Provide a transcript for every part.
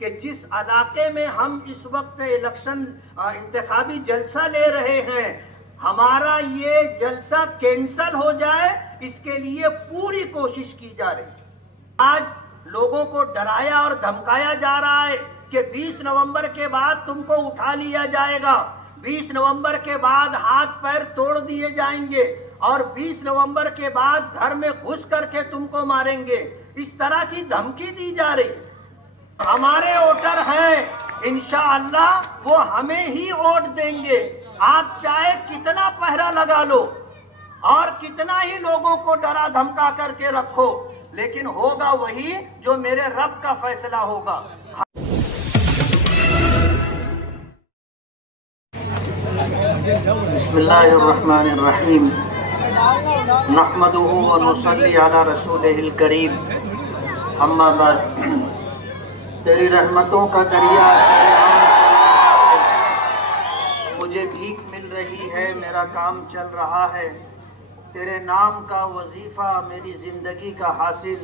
कि जिस इलाके में हम इस वक्त इलेक्शन इंतखाबी जलसा ले रहे हैं, हमारा ये जलसा कैंसल हो जाए, इसके लिए पूरी कोशिश की जा रही है। आज लोगों को डराया और धमकाया जा रहा है कि 20 नवंबर के बाद तुमको उठा लिया जाएगा, 20 नवंबर के बाद हाथ पैर तोड़ दिए जाएंगे और 20 नवंबर के बाद घर में घुस करके तुमको मारेंगे। इस तरह की धमकी दी जा रही। हमारे वोटर हैं, इंशाअल्लाह वो हमें ही वोट देंगे। आप चाहे कितना पहरा लगा लो और कितना ही लोगों को डरा धमका करके रखो, लेकिन होगा वही जो मेरे रब का फैसला होगा। बिस्मिल्लाहिर्रहमानिर्रहीम। नहमदुहु व नुसल्ली अला रसूलिहिल करीम। अम्मा बाद। तेरी रहमतों का दरिया मुझे भीख मिल रही है, मेरा काम चल रहा है। तेरे नाम का वजीफा मेरी जिंदगी का हासिल,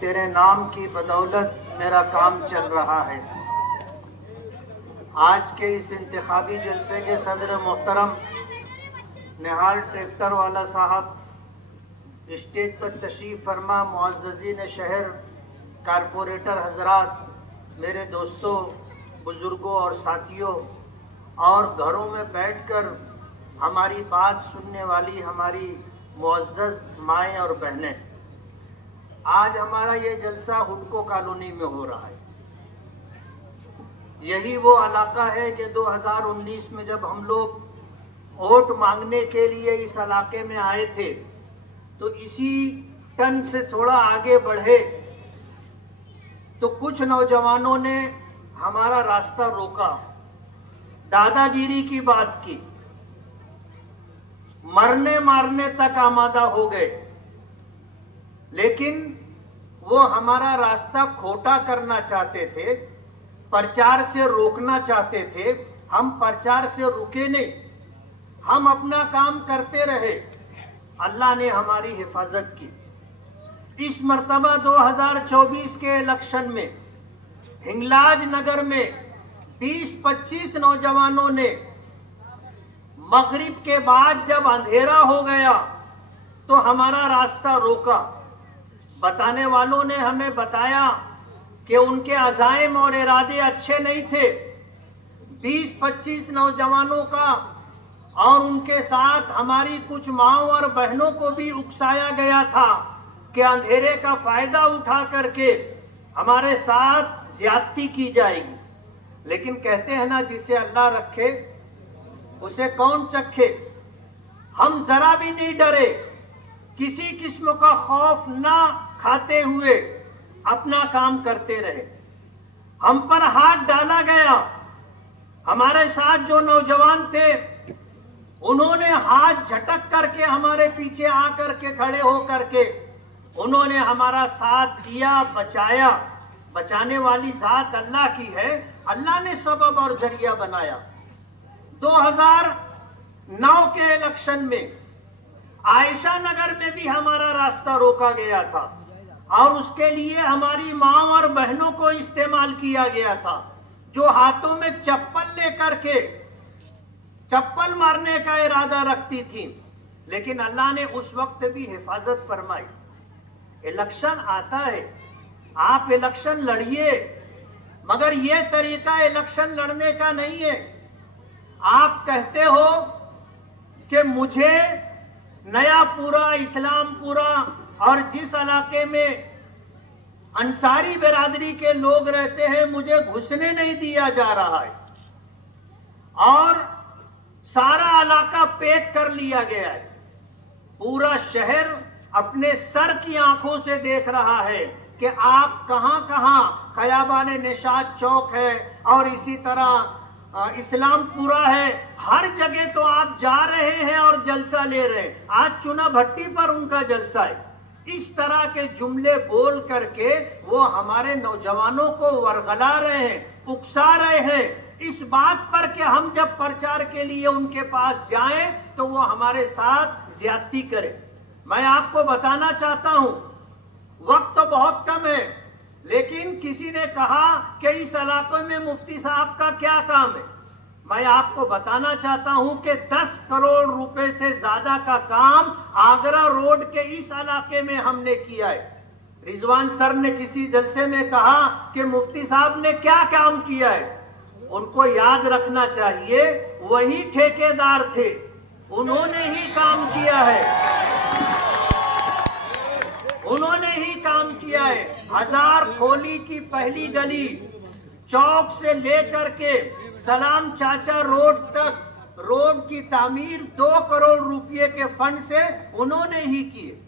तेरे नाम की बदौलत मेरा काम चल रहा है। आज के इस इंतखाबी जलसे के सदर मोहतरम निहाल ट्रैक्टर वाला साहब, स्टेज पर तशरीफ फरमा, मुअज़्ज़ज़ीन शहर, कारपोरेटर हजरात, मेरे दोस्तों, बुजुर्गों और साथियों, और घरों में बैठकर हमारी बात सुनने वाली हमारी मुअज़्ज़ज़ माएँ और बहनें, आज हमारा ये जलसा हुडको कॉलोनी में हो रहा है। यही वो इलाका है कि 2019 में जब हम लोग वोट मांगने के लिए इस इलाके में आए थे, तो इसी टन से थोड़ा आगे बढ़े तो कुछ नौजवानों ने हमारा रास्ता रोका, दादागिरी की बात की, मरने मारने तक आमादा हो गए, लेकिन वो हमारा रास्ता खोटा करना चाहते थे, प्रचार से रोकना चाहते थे। हम प्रचार से रुके नहीं, हम अपना काम करते रहे। अल्लाह ने हमारी हिफाजत की। इस मर्तबा 2024 के इलेक्शन में हिंगलाज नगर में 20-25 नौजवानों ने मगरिब के बाद जब अंधेरा हो गया तो हमारा रास्ता रोका। बताने वालों ने हमें बताया कि उनके अज़ाइम और इरादे अच्छे नहीं थे। 20-25 नौजवानों का और उनके साथ हमारी कुछ माँओं और बहनों को भी उकसाया गया था कि अंधेरे का फायदा उठा करके हमारे साथ ज्यादती की जाएगी। लेकिन कहते हैं ना, जिसे अल्लाह रखे उसे कौन चखे। हम जरा भी नहीं डरे, किसी किस्म का खौफ ना खाते हुए अपना काम करते रहे। हम पर हाथ डाला गया। हमारे साथ जो नौजवान थे उन्होंने हाथ झटक करके हमारे पीछे आकर के खड़े हो करके उन्होंने हमारा साथ दिया, बचाया। बचाने वाली जात अल्लाह की है, अल्लाह ने सबब और जरिया बनाया। 2009 के इलेक्शन में आयशा नगर में भी हमारा रास्ता रोका गया था और उसके लिए हमारी माँ और बहनों को इस्तेमाल किया गया था, जो हाथों में चप्पल लेकर के चप्पल मारने का इरादा रखती थी। लेकिन अल्लाह ने उस वक्त भी हिफाजत फरमाई। इलेक्शन आता है, आप इलेक्शन लड़िए, मगर यह तरीका इलेक्शन लड़ने का नहीं है। आप कहते हो कि मुझे नया पूरा, इस्लामपुरा और जिस इलाके में अंसारी बिरादरी के लोग रहते हैं, मुझे घुसने नहीं दिया जा रहा है और सारा इलाका पैक कर लिया गया है। पूरा शहर अपने सर की आंखों से देख रहा है कि आप कहां कहां, खयाबान निशात चौक है और इसी तरह इस्लामपुरा है, हर जगह तो आप जा रहे हैं और जलसा ले रहे हैं। आज चुना भट्टी पर उनका जलसा है। इस तरह के जुमले बोल करके वो हमारे नौजवानों को वरगला रहे हैं, उकसा रहे हैं इस बात पर कि हम जब प्रचार के लिए उनके पास जाएं तो वो हमारे साथ ज्यादती करें। मैं आपको बताना चाहता हूं, वक्त तो बहुत कम है, लेकिन किसी ने कहा कि इस इलाके में मुफ्ती साहब का क्या काम है। मैं आपको बताना चाहता हूं कि 10 करोड़ रुपए से ज्यादा का काम आगरा रोड के इस इलाके में हमने किया है। रिजवान सर ने किसी जलसे में कहा कि मुफ्ती साहब ने क्या काम किया है। उनको याद रखना चाहिए, वही ठेकेदार थे, उन्होंने ही काम किया है, उन्होंने ही काम किया है। हजार खोली की पहली गली चौक से लेकर के सलाम चाचा रोड तक रोड की तामीर 2 करोड़ रुपए के फंड से उन्होंने ही किए।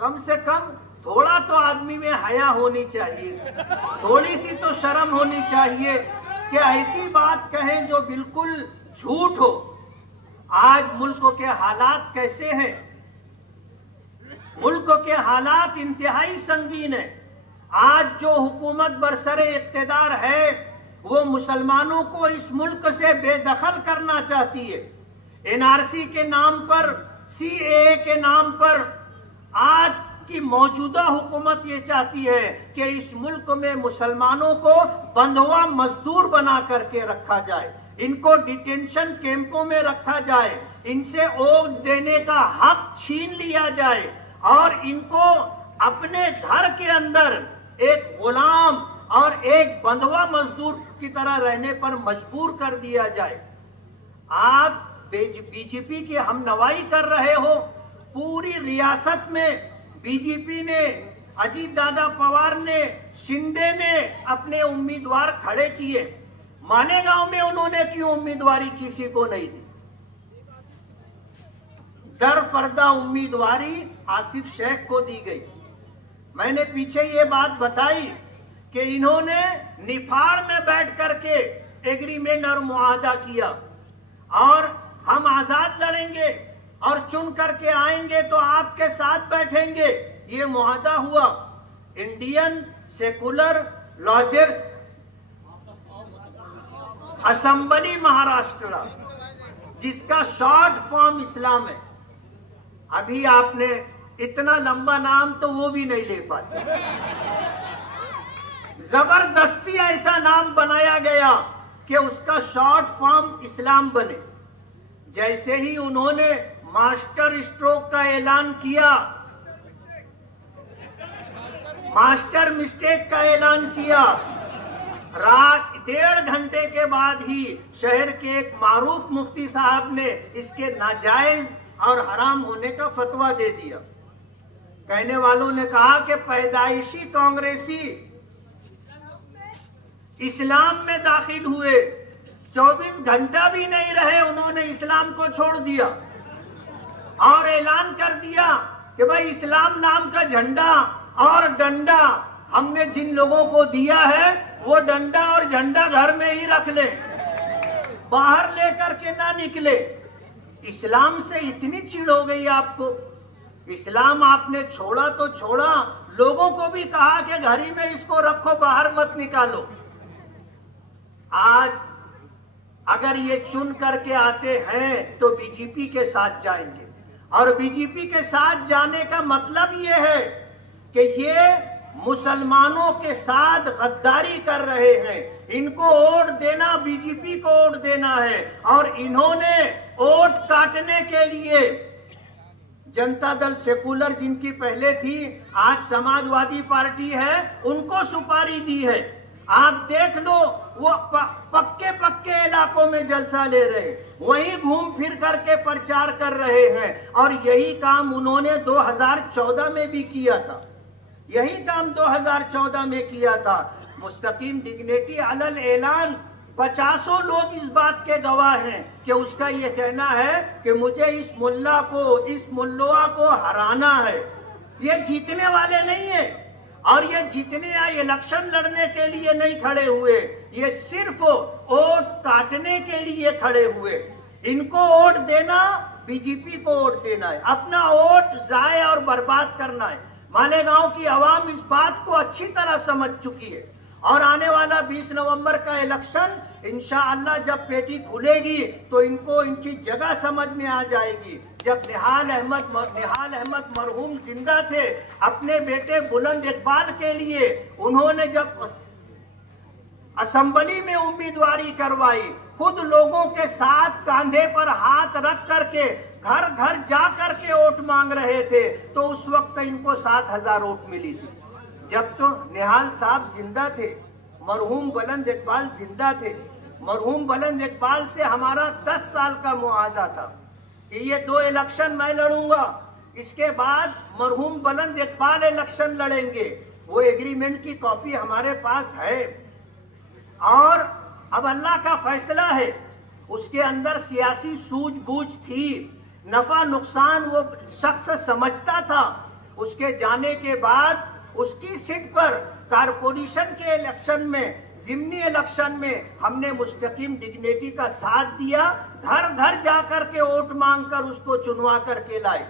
कम से कम थोड़ा तो आदमी में हया होनी चाहिए, थोड़ी सी तो शर्म होनी चाहिए कि ऐसी बात कहें जो बिल्कुल झूठ हो। आज मुल्क के हालात कैसे हैं? मुल्क के हालात इंतहाई संगीन है। आज जो हुकूमत बरसरे इख्तिदार है वो मुसलमानों को इस मुल्क से बेदखल करना चाहती है। एनआरसी के नाम पर, सीएए के नाम पर आज की मौजूदा हुकूमत ये चाहती है कि इस मुल्क में मुसलमानों को बंधुआ मजदूर बना करके रखा जाए, इनको डिटेंशन कैंपों में रखा जाए, इनसे वोट देने का हक छीन लिया जाए और इनको अपने घर के अंदर एक गुलाम और एक बंधुआ मजदूर की तरह रहने पर मजबूर कर दिया जाए। आप बीजेपी की हम नवाई कर रहे हो। पूरी रियासत में बीजेपी ने, अजीत दादा पवार ने, शिंदे ने अपने उम्मीदवार खड़े किए। मालेगांव में उन्होंने क्यों उम्मीदवारी किसी को नहीं दी? दर पर्दा उम्मीदवारी आसिफ शेख को दी गई। मैंने पीछे ये बात बताई कि इन्होंने निफाड़ में बैठ करके एग्रीमेंट और मुआहदा किया और हम आजाद लड़ेंगे और चुन करके आएंगे तो आपके साथ बैठेंगे, ये मुआहदा हुआ। Indian secular lodgers assembly Maharashtra, जिसका शॉर्ट फॉर्म इस्लाम है। अभी आपने इतना लंबा नाम तो वो भी नहीं ले पाते। जबरदस्ती ऐसा नाम बनाया गया कि उसका शॉर्ट फॉर्म इस्लाम बने। जैसे ही उन्होंने मास्टर स्ट्रोक का ऐलान किया, मास्टर मिस्टेक का ऐलान किया, रात 1.5 घंटे के बाद ही शहर के एक मारूफ मुफ्ती साहब ने इसके नाजायज और हराम होने का फतवा दे दिया। कहने वालों ने कहा कि पैदाइशी कांग्रेसी इस्लाम में दाखिल हुए, 24 घंटा भी नहीं रहे उन्होंने इस्लाम को छोड़ दिया और ऐलान कर दिया कि भाई इस्लाम नाम का झंडा और डंडा हमने जिन लोगों को दिया है वो डंडा और झंडा घर में ही रख ले, बाहर लेकर के ना निकले। इस्लाम से इतनी चिढ़ हो गई आपको, इस्लाम आपने छोड़ा तो छोड़ा, लोगों को भी कहा कि घर ही में इसको रखो, बाहर मत निकालो। आज अगर ये चुन करके आते हैं तो बीजेपी के साथ जाएंगे और बीजेपी के साथ जाने का मतलब ये है कि ये मुसलमानों के साथ गद्दारी कर रहे हैं। इनको वोट देना, बीजेपी को वोट देना है और इन्होंने वोट काटने के लिए जनता दल सेकुलर, जिनकी पहले थी आज समाजवादी पार्टी है, उनको सुपारी दी है। आप देख लो, वो पक्के पक्के इलाकों में जलसा ले रहे, वहीं घूम फिर करके प्रचार कर रहे हैं और यही काम उन्होंने 2014 में भी किया था, यही काम 2014 में किया था। मुस्तकीम डिग्निटी अलल ऐलान 50 लोग इस बात के गवाह हैं कि उसका ये कहना है कि मुझे इस मुल्ला को, इस मुल्लोआ को हराना है। ये जीतने वाले नहीं है और ये जीतने या इलेक्शन लड़ने के लिए नहीं खड़े हुए, ये सिर्फ वोट काटने के लिए खड़े हुए। इनको वोट देना, बीजेपी को वोट देना है, अपना वोट जाए और बर्बाद करना है। मालेगांव की आवाम इस बात को अच्छी तरह समझ चुकी है और आने वाला 20 नवंबर का इलेक्शन इंशाअल्लाह जब पेटी खुलेगी तो इनको इनकी जगह समझ में आ जाएगी। जब निहाल अहमद मरहूम जिंदा थे, अपने बेटे बुलंद इकबाल के लिए उन्होंने जब असेंबली में उम्मीदवारी करवाई, खुद लोगों के साथ कांधे पर हाथ रख करके घर घर जा करके वोट मांग रहे थे, तो उस वक्त इनको 7,000 वोट मिली थी। जब तो निहाल साहब जिंदा थे, मरहूम बुलंद इकबाल जिंदा थे। मरहूम बुलंद इकबाल से हमारा 10 साल का मुआहदा था कि ये 2 इलेक्शन मैं लड़ूंगा, इसके बाद मरहूम बुलंद इकबाल इलेक्शन लड़ेंगे। वो एग्रीमेंट की कॉपी हमारे पास है और अब अल्लाह का फैसला है। उसके अंदर सियासी सूझबूझ थी, नफा नुकसान वो शख्स समझता था। उसके जाने के बाद उसकी सीट पर कारपोरेशन के इलेक्शन में, जिमनी इलेक्शन में हमने मुस्तकीम डिग्निटी का साथ दिया। घर घर जाकर के वोट मांगकर उसको चुनवा करके लाए।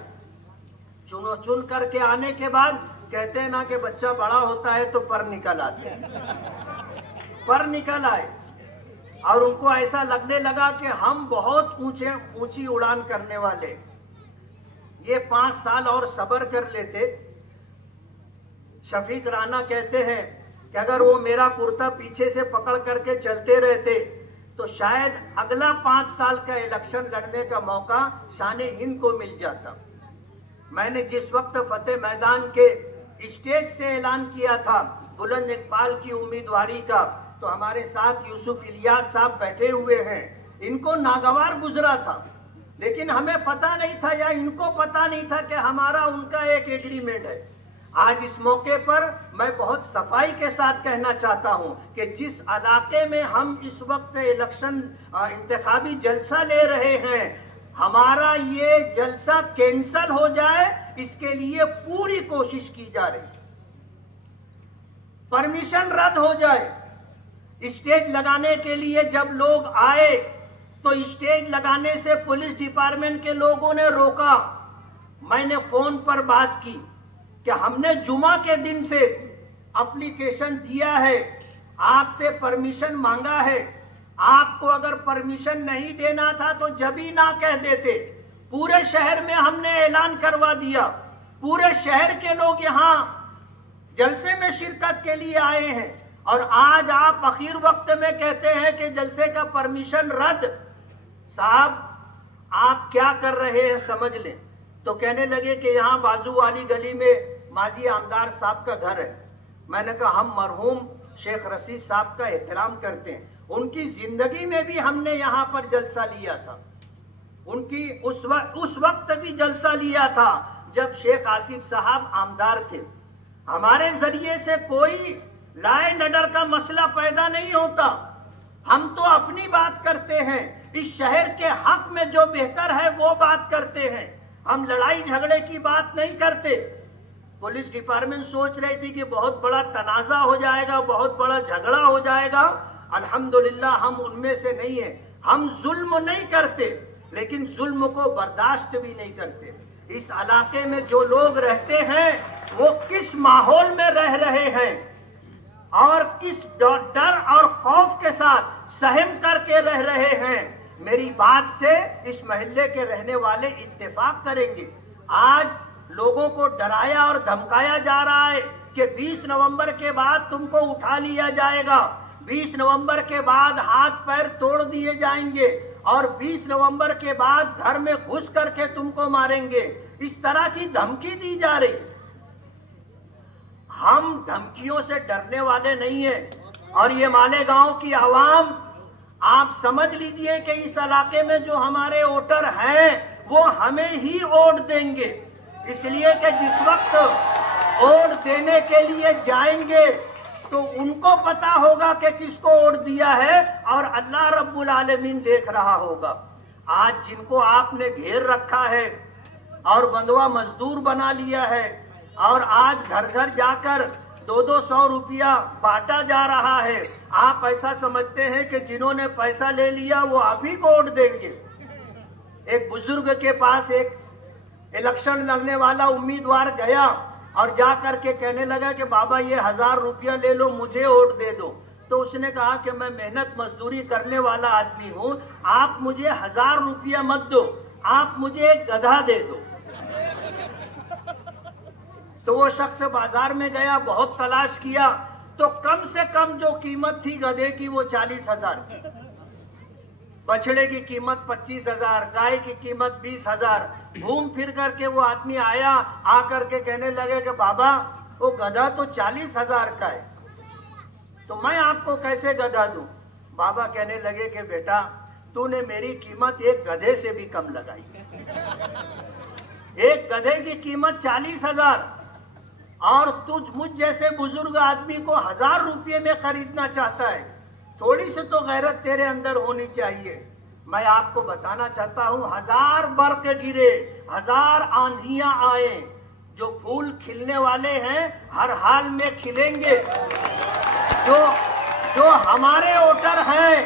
चुन करके आने के बाद कहते हैं ना कि बच्चा बड़ा होता है तो पर निकल आते हैं, पर निकल आए और उनको ऐसा लगने लगा कि हम बहुत ऊंची उड़ान करने वाले। ये 5 साल और सब्र कर लेते। शफीक राना कहते हैं कि अगर वो मेरा कुर्ता पीछे से पकड़ करके चलते रहते तो शायद अगला 5 साल का इलेक्शन लड़ने का मौका शान हिंद को मिल जाता। मैंने जिस वक्त फतेह मैदान के स्टेज से ऐलान किया था बुलंद इकबाल की उम्मीदवारी का, तो हमारे साथ यूसुफ इलियास साहब बैठे हुए हैं। इनको नागवार गुजरा था, लेकिन हमें पता नहीं था या इनको पता नहीं था कि हमारा उनका एक एग्रीमेंट है। आज इस मौके पर मैं बहुत सफाई के साथ कहना चाहता हूं कि जिस इलाके में हम इस वक्त इलेक्शन इंतखाबी जलसा ले रहे हैं, हमारा ये जलसा कैंसल हो जाए, इसके लिए पूरी कोशिश की जा रही। परमिशन रद्द हो जाए। स्टेज लगाने के लिए जब लोग आए तो स्टेज लगाने से पुलिस डिपार्टमेंट के लोगों ने रोका। मैंने फोन पर बात की कि हमने जुमा के दिन से एप्लीकेशन दिया है, आपसे परमिशन मांगा है, आपको अगर परमिशन नहीं देना था तो जब ही ना कह देते। पूरे शहर में हमने ऐलान करवा दिया, पूरे शहर के लोग यहाँ जलसे में शिरकत के लिए आए हैं और आज आप आखिर वक्त में कहते हैं कि जलसे का परमिशन रद्द। साहब आप क्या कर रहे हैं समझ लें। तो कहने लगे कि यहाँ बाजू वाली गली में माजी आमदार साहब का घर है। मैंने कहा हम मरहूम शेख रशीद साहब का एहतराम करते हैं, उनकी जिंदगी में भी हमने यहाँ पर जलसा लिया था। उनकी उस वक्त भी जलसा लिया था जब शेख आसिफ साहब आमदार थे। हमारे जरिए से कोई लॉ एंड ऑर्डर का मसला पैदा नहीं होता। हम तो अपनी बात करते हैं, इस शहर के हक में जो बेहतर है वो बात करते हैं। हम लड़ाई झगड़े की बात नहीं करते। पुलिस डिपार्टमेंट सोच रही थी कि बहुत बड़ा तनाजा हो जाएगा, बहुत बड़ा झगड़ा हो जाएगा। अल्हम्दुलिल्लाह हम उनमें से नहीं है। हम जुल्म नहीं करते, लेकिन जुल्म को बर्दाश्त भी नहीं करते। इस इलाके में जो लोग रहते हैं वो किस माहौल में रह रहे हैं और किस डर और खौफ के साथ सहम करके रह रहे हैं, मेरी बात से इस मोहल्ले के रहने वाले इत्तेफाक करेंगे। आज लोगों को डराया और धमकाया जा रहा है कि 20 नवंबर के बाद तुमको उठा लिया जाएगा, 20 नवंबर के बाद हाथ पैर तोड़ दिए जाएंगे और 20 नवंबर के बाद घर में घुस करके तुमको मारेंगे। इस तरह की धमकी दी जा रही। हम धमकियों से डरने वाले नहीं है। और ये मालेगांव की आवाम, आप समझ लीजिए कि इस इलाके में जो हमारे वोटर हैं वो हमें ही वोट देंगे। इसलिए कि जिस वक्त वोट देने के लिए जाएंगे तो उनको पता होगा कि किसको वोट दिया है और अल्लाह रब्बुल आलमीन देख रहा होगा। आज जिनको आपने घेर रखा है और बंधुआ मजदूर बना लिया है और आज घर घर जाकर 200 रुपया बांटा जा रहा है, आप ऐसा समझते हैं कि जिन्होंने पैसा ले लिया वो आप ही को वोट देंगे। एक बुजुर्ग के पास एक इलेक्शन लड़ने वाला उम्मीदवार गया और जा करके कहने लगा कि बाबा ये 1000 रुपया ले लो, मुझे वोट दे दो। तो उसने कहा कि मैं मेहनत मजदूरी करने वाला आदमी हूँ, आप मुझे 1000 रुपया मत दो, आप मुझे एक गधा दे दो। तो वो शख्स बाजार में गया, बहुत तलाश किया, तो कम से कम जो कीमत थी गधे की वो 40,000 की, बछड़े की कीमत 25,000, गाय की कीमत 20,000। घूम फिर करके वो आदमी आया, आकर के कहने लगे कि बाबा वो गधा तो 40,000 का है, तो मैं आपको कैसे गधा दूं? बाबा कहने लगे कि बेटा तूने मेरी कीमत एक गधे से भी कम लगाई। एक गधे की कीमत 40,000 और तुझ मुझ जैसे बुजुर्ग आदमी को 1,000 रुपये में खरीदना चाहता है। थोड़ी सी तो गैरत तेरे अंदर होनी चाहिए। मैं आपको बताना चाहता हूं, 1000 बर्फ गिरे, 1000 आंधियां आए, जो फूल खिलने वाले हैं हर हाल में खिलेंगे। जो हमारे वोटर हैं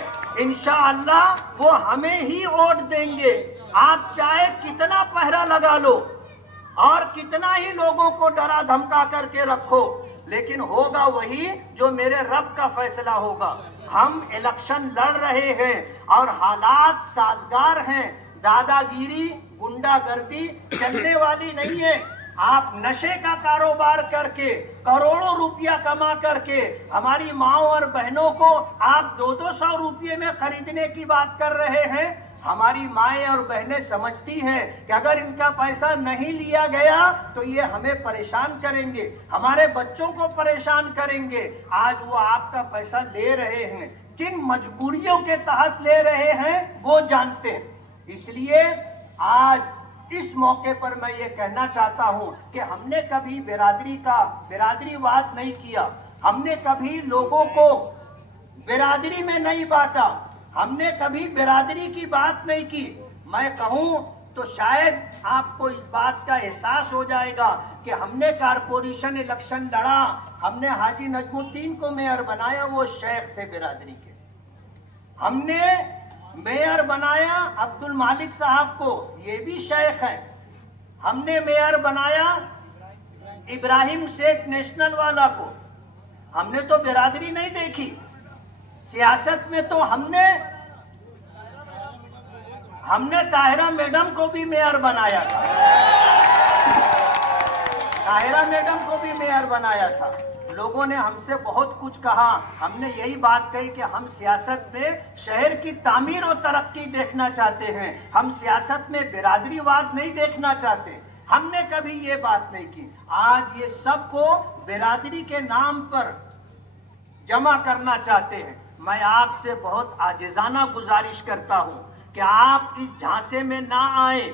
इंशाअल्लाह वो हमें ही वोट देंगे। आप चाहे कितना पहरा लगा लो और कितना ही लोगों को डरा धमका करके रखो, लेकिन होगा वही जो मेरे रब का फैसला होगा। हम इलेक्शन लड़ रहे हैं और हालात साजगार हैं। दादागिरी, गुंडागर्दी चलने वाली नहीं है। आप नशे का कारोबार करके करोड़ों रुपया कमा करके हमारी माओ और बहनों को आप 200 रुपये में खरीदने की बात कर रहे हैं। हमारी माएँ और बहनें समझती हैं कि अगर इनका पैसा नहीं लिया गया तो ये हमें परेशान करेंगे, हमारे बच्चों को परेशान करेंगे। आज वो आपका पैसा ले रहे हैं, किन मजबूरियों के तहत ले रहे हैं वो जानते हैं। इसलिए आज इस मौके पर मैं ये कहना चाहता हूं कि हमने कभी बिरादरीवाद नहीं किया, हमने कभी लोगों को बिरादरी में नहीं बांटा, हमने कभी बिरादरी की बात नहीं की। मैं कहूं तो शायद आपको इस बात का एहसास हो जाएगा कि हमने कारपोरेशन इलेक्शन लड़ा, हमने हाजी नजमुद्दीन को मेयर बनाया, वो शेख थे बिरादरी के। हमने मेयर बनाया अब्दुल मालिक साहब को, ये भी शेख है। हमने मेयर बनाया इब्राहिम शेख नेशनल वाला को। हमने तो बिरादरी नहीं देखी। सियासत में तो हमने ताहिरा मैडम को भी मेयर बनाया था, ताहिरा मैडम को भी मेयर बनाया था। लोगों ने हमसे बहुत कुछ कहा, हमने यही बात कही कि हम सियासत में शहर की तामीर और तरक्की देखना चाहते हैं, हम सियासत में बिरादरीवाद नहीं देखना चाहते। हमने कभी ये बात नहीं की। आज ये सबको बिरादरी के नाम पर जमा करना चाहते हैं। मैं आपसे बहुत आजिज़ाना गुजारिश करता हूं कि आप इस झांसे में ना आए।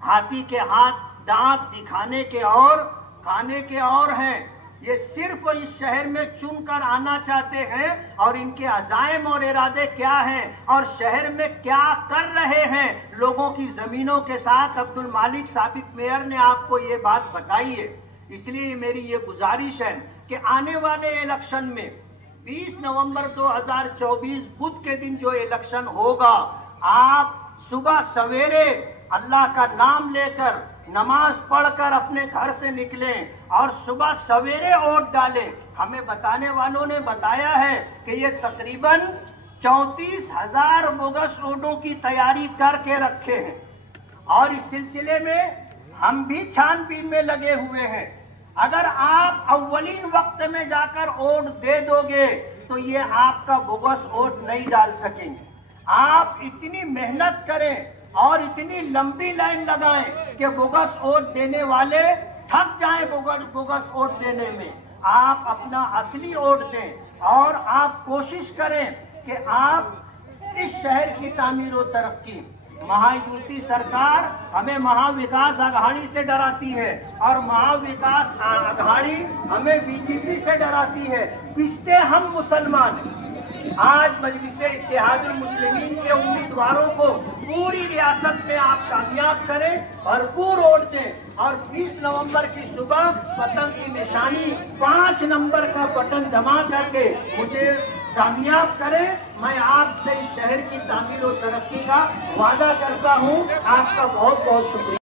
हाथी के हाथ दांत दिखाने के और खाने के और हैं। ये सिर्फ इस शहर में चुनकर आना चाहते हैं और इनके अज़ाइम और इरादे क्या हैं और शहर में क्या कर रहे हैं लोगों की जमीनों के साथ। अब्दुल मालिक साबिक मेयर ने आपको ये बात बताई है। इसलिए मेरी ये गुजारिश है कि आने वाले इलेक्शन में 20 नवंबर 2024 बुध के दिन जो इलेक्शन होगा, आप सुबह सवेरे अल्लाह का नाम लेकर नमाज पढ़कर अपने घर से निकलें और सुबह सवेरे वोट डालें। हमें बताने वालों ने बताया है कि ये तकरीबन 34,000 बोगस वोटों की तैयारी करके रखे हैं और इस सिलसिले में हम भी छानबीन में लगे हुए हैं। अगर आप अव्वलीन वक्त में जाकर वोट दे दोगे तो ये आपका बोगस वोट नहीं डाल सकेंगे। आप इतनी मेहनत करें और इतनी लंबी लाइन लगाएं कि बोगस वोट देने वाले थक जाएं बोगस वोट देने में। आप अपना असली वोट दें और आप कोशिश करें कि आप इस शहर की तामीर और तरक्की। महायुति सरकार हमें महाविकास आघाड़ी से डराती है और महाविकास आघाड़ी हमें बीजेपी से डराती है। पिछते हम मुसलमान आज मजलिस इत्तेहादुल मुस्लिमीन के उम्मीदवारों को पूरी रियासत में आप कामयाब करें, भरपूर वोट दें और 20 नवंबर की सुबह पतंग की निशानी 5 नंबर का बटन जमा करके मुझे कामयाब करें। मैं आपसे इस शहर की तामीर और तरक्की का वादा करता हूं। आपका बहुत बहुत शुक्रिया।